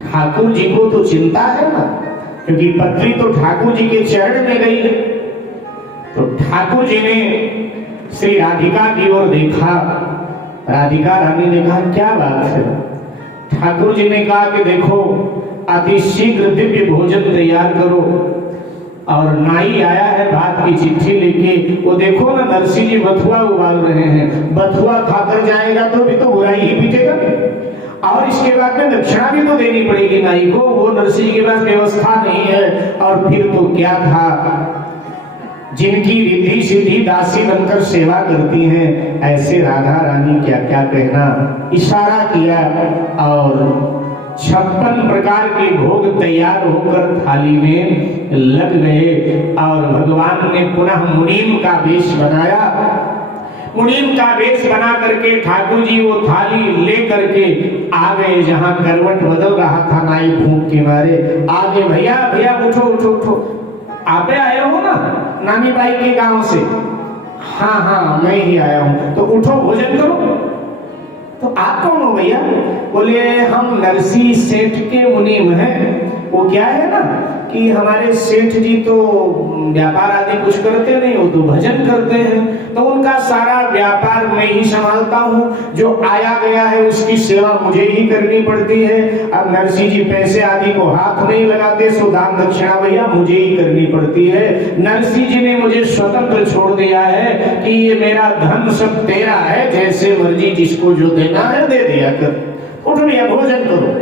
ठाकुर जी को तो चिंता है ना, क्योंकि पत्री तो ठाकुर जी के चरण में गई है। तो ठाकुर जी ने श्री राधिका की ओर देखा। राधिका रानी ने कहा क्या बात है। ठाकुर जी ने कहा कि देखो अति शीघ्र दिव्य भोजन तैयार करो। और नाई आया है बात की चिट्ठी लेके। वो देखो ना नरसिंह जी बथुआ उबाल रहे हैं। बथुआ खाकर जाएगा तो भी तो बुराई ही पीटेगा, और इसके बाद में दक्षिणा भी तो देनी पड़ेगी नाई को। वो नरसिंह के पास व्यवस्था नहीं है। और फिर तो क्या था, जिनकी रिद्धि सिद्धि दासी बनकर सेवा करती हैं, ऐसे राधा रानी क्या क्या कहना। इशारा किया और 56 प्रकार के भोग तैयार होकर थाली में लग गए। और भगवान ने पुनः मुनीम का वेश बनाया। मुनीम का वेश बना करके ठाकुर जी वो थाली ले करके आ गए जहां करवट बदल रहा था नाई भूख के मारे। आगे भैया भैया उठो उठो उठो, आप आए हो ना नानी बाई के गांव से? हाँ हाँ मैं ही आया हूं। तो उठो भोजन करो। तो आप कौन हो भैया? बोले हम नरसिंह सेठ के मुनीम हैं। वो क्या है ना कि हमारे सेठ जी तो व्यापार आदि कुछ करते नहीं, वो तो भजन करते हैं। तो उनका सारा व्यापार मैं ही संभालता हूँ। जो आया गया है उसकी सेवा मुझे ही करनी पड़ती है। अब नरसिंह जी पैसे आदि को हाथ नहीं लगाते, सो दान दक्षिणा भैया मुझे ही करनी पड़ती है। नरसिंह जी ने मुझे स्वतंत्र छोड़ दिया है कि ये मेरा धन सब तेरा है, जैसे मर्जी जिसको जो देना है दे दिया कर। उठ भैया भोजन करो।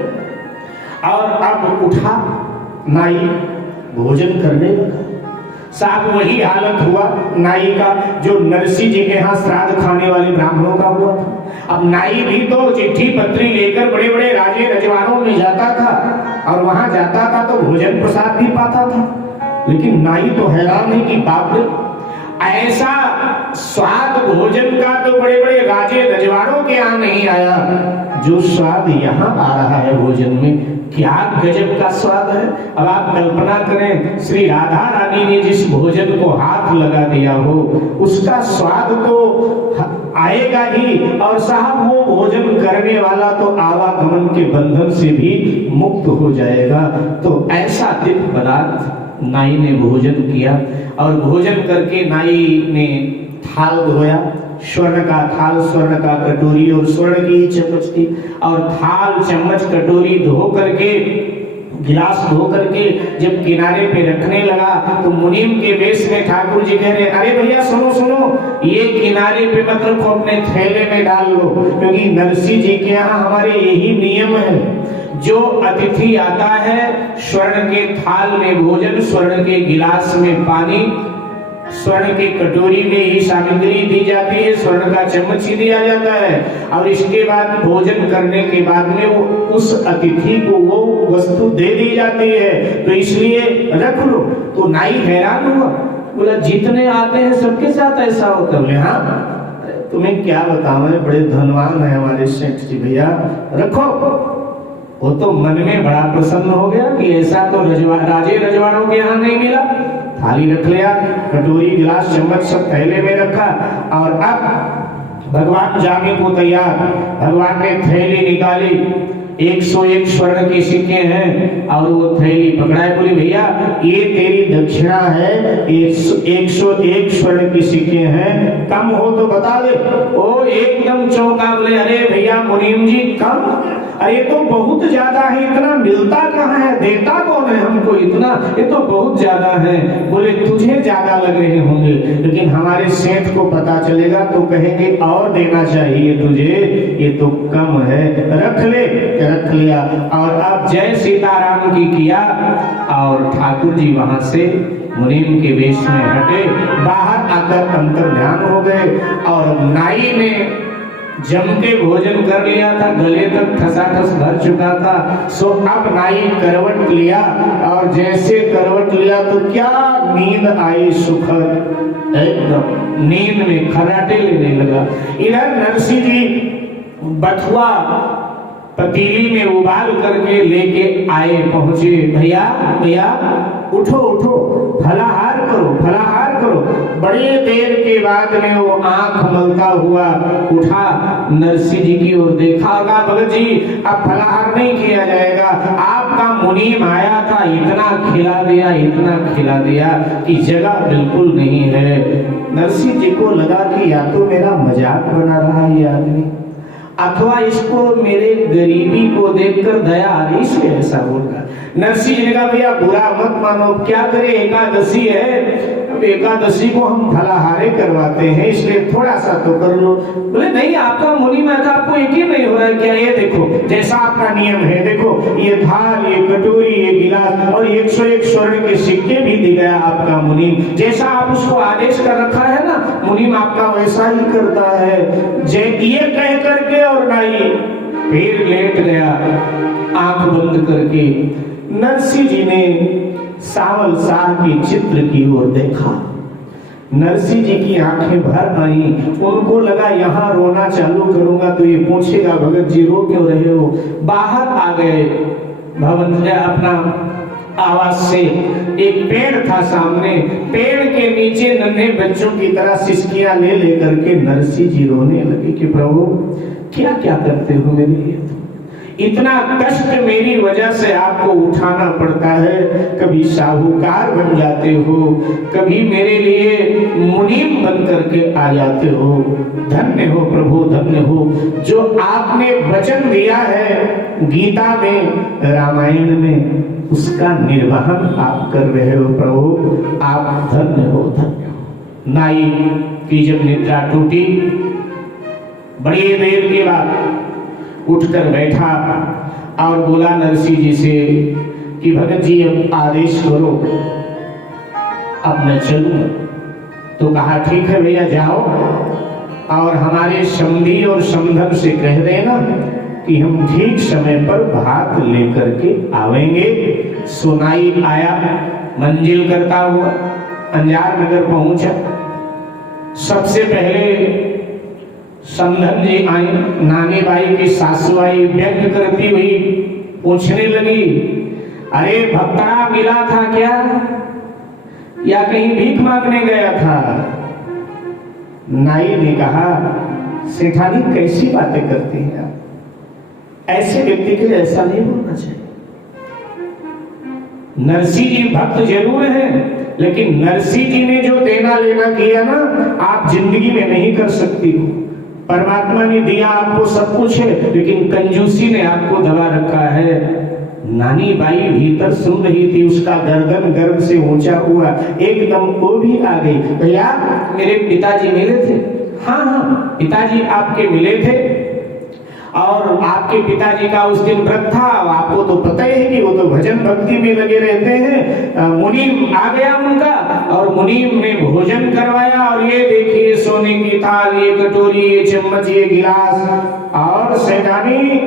और अब उठा नाई भोजन करने लगा। साहब वही हालत हुआ नाई का जो नरसिंह जी के यहाँ श्राद्ध खाने वाले ब्राह्मणों का हुआ था। अब नाई भी तो चिट्ठी पत्री लेकर बड़े बड़े राजे रजवाड़ों में जाता था, और वहां जाता था तो भोजन प्रसाद भी पाता था। लेकिन नाई तो हैरान है कि बाप रे, ऐसा स्वाद भोजन का तो बड़े बड़े राजे रजवाड़ों के यहाँ नहीं आया जो स्वाद यहाँ आ रहा है भोजन में। क्या गजब का स्वाद है। अब आप कल्पना करें, श्री राधा रानी ने जिस भोजन को हाथ लगा दिया हो उसका स्वाद तो आएगा ही, और साहब वो भोजन करने वाला तो आवागमन के बंधन से भी मुक्त हो जाएगा। तो ऐसा दिव्य पदार्थ नाई ने भोजन किया। और भोजन करके नाई ने थाल धोया। स्वर्ण का थाल, स्वर्ण का कटोरी और स्वर्ण की चम्मच थी। और थाल चम्मच कटोरी धो करके, गिलास धो करके जब किनारे पे रखने लगा तो मुनीम के वेश में ठाकुर जी कह रहे, अरे भैया सुनो सुनो, ये किनारे पे मत रखो, अपने थैले में डाल लो। क्योंकि नरसिंह जी के यहाँ हमारे यही नियम है, जो अतिथि आता है स्वर्ण के थाल में भोजन, स्वर्ण के गिलास में पानी, स्वर्ण की कटोरी में ही सामग्री दी जाती है, स्वर्ण का चम्मच ही दिया जाता है। और इसके बाद भोजन करने के बाद में वो उस अतिथि को वो वस्तु दे दी जाती है। तो इसलिए रख लो। तो नाई हैरान हुआ, बोला जितने आते हैं सबके साथ ऐसा होता है? हाँ, तुम्हें क्या बताऊं, बड़े धनवान है हमारे सेठ जी भैया, रखो। वो तो मन में बड़ा प्रसन्न हो गया कि ऐसा तो राजे रजवाड़ों के यहाँ नहीं मिला। थाली रख लिया, कटोरी गिलास चम्मच सब थैले में रखा। और अब भगवान जाने को तैयार। भगवान ने थैली निकाली, 101 स्वर्ण के सिक्के हैं, और वो थैली पकड़ाए। बोली भैया ये तेरी दक्षिणा है, 101 स्वर्ण के सिक्के हैं, कम हो तो बता दे। ओ एकदम चौंका, बोले अरे भैया मुनीम जी कम? अरे तो बहुत ज्यादा है, इतना मिलता कहाँ है, देता कौन है हमको इतना, ये तो बहुत ज्यादा है। बोले तुझे ज्यादा लग रहे होंगे, लेकिन हमारे सेठ को पता चलेगा तो कहेंगे और देना चाहिए तुझे, ये तो कम है, रख ले। रख लिया। और अब जय सीताराम की किया। और ठाकुर जी वहां से मुनीम के वेश में हटे, बाहर आकर अंतर्ध्यान हो गए। और नाई ने जम के भोजन कर लिया था, गले तक ठसाठस भर चुका था। सो अब नाई करवट लिया, और जैसे करवट लिया तो क्या नींद आई सुखद, एकदम नींद में खर्राटे लेने लगा। इधर नरसिंह जी बथुआ पतीली में उबाल करके लेके आए, पहुंचे। भैया भैया उठो उठो, फलाहार करो फलाहार करो। बड़ी देर के बाद में वो आंख मलता हुआ उठा, नरसिंह जी की ओर देखा, कहा भगत जी अब फलाहार नहीं किया जाएगा, आपका मुनीम आया था, इतना खिला दिया कि जगह बिल्कुल नहीं है। नरसिंह जी को लगा कि या तो मेरा मजाक बना रहा है ये आदमी, अथवा इसको मेरे गरीबी को देखकर दया आ रही से ऐसा बोल रहा। नरसिंह जी ने कहा भैया बुरा मत मानो, क्या करे, एकादशी है, अब एकादशी को हम फलाहारे करवाते हैं, इसलिए थोड़ा सा तो कर लो। बोले नहीं, आपका मुनीम है, आपको यकीन नहीं हो रहा है क्या? ये देखो जैसा आपका नियम है, देखो ये थाल, ये कटोरी, ये गिलास और 101 स्वर्ण के सिक्के भी दे गया आपका मुनीम। जैसा आप उसको आदेश कर रखा है ना, मुनीम आपका वैसा ही करता है। ये कह करके और नाई फिर लेट गया आंख बंद करके। नरसिंह जी ने सावल शाह के चित्र की ओर देखा, नरसिंह जी की आंखें भर आई, उनको लगा यहाँ रोना चालू करूंगा तो ये पूछेगा भगत जी रो क्यों रहे हो। बाहर आ गए भवन से, अपना आवाज से। एक पेड़ था सामने, पेड़ के नीचे नन्हे बच्चों की तरह सिसकियां ले लेकर के नरसिंह जी रोने लगे कि प्रभु क्या क्या करते हो मेरे लिए, इतना कष्ट मेरी वजह से आपको उठाना पड़ता है, कभी साहूकार बन जाते हो, कभी मेरे लिए मुनीम बन करके आ जाते हो। धन्य हो प्रभु, धन्य हो, जो आपने वचन दिया है गीता में, रामायण में, उसका निर्वहन आप कर रहे हो प्रभु, आप धन्य हो, धन्य हो। नाई की जब निद्रा टूटी, बड़ी देर के बाद उठकर बैठा और बोला नरसिंह जी से कि भगत जी अब आदेश करो, अब मैं चलूं। तो कहा ठीक है भैया जाओ, और हमारे समधी और समधन से कह देना कि हम ठीक समय पर भात लेकर के आवेंगे। सुनाई आया, मंजिल करता हुआ अंजार नगर पहुंचा। सबसे पहले समधन जी आई, नानी बाई की सासू आई, व्यंग करती हुई पूछने लगी, अरे भक्तड़ा मिला था क्या, या कहीं भीख मांगने गया था? नाई ने कहा, सेठानी कैसी बातें करती हैं आप, ऐसे व्यक्ति के लिए ऐसा नहीं बोलना चाहिए। नरसिंह जी भक्त जरूर है, लेकिन नरसिंह जी ने जो देना लेना किया ना, आप जिंदगी में नहीं कर सकती हो। परमात्मा ने दिया आपको सब कुछ है, लेकिन कंजूसी ने आपको दबा रखा है। नानी बाई भीतर सुन रही थी, उसका गर्दन गर्भ से ऊंचा हुआ, एकदम वो भी आ गई। भैया मेरे पिताजी मिले थे। हाँ हाँ पिताजी आपके मिले थे, और आपके पिताजी का उस दिन व्रत था, आपको तो पता ही है कि वो तो भजन भक्ति में लगे रहते हैं। मुनीम आ गया उनका, और मुनीम ने भोजन करवाया, और ये देखिए सोने की थाल, ये कटोरी, ये चम्मच, ये गिलास। और सेठानी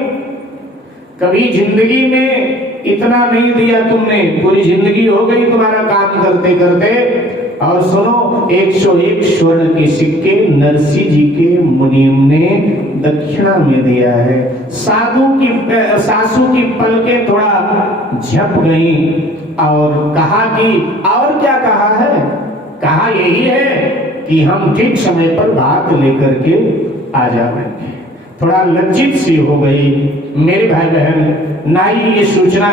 कभी जिंदगी में इतना नहीं दिया तुमने, पूरी जिंदगी हो गई तुम्हारा काम करते करते। और सुनो, 101 स्वर्ण के सिक्के नरसिंह जी के मुनीम ने दक्षिणा में दिया है। सासू की पलकें थोड़ा झप गई और कहा कि और क्या कहा है? कहा यही है कि हम ठीक समय पर भात लेकर के आ जाएंगे। थोड़ा लज्जित सी हो गई। मेरे भाई बहन, नाई ये सूचना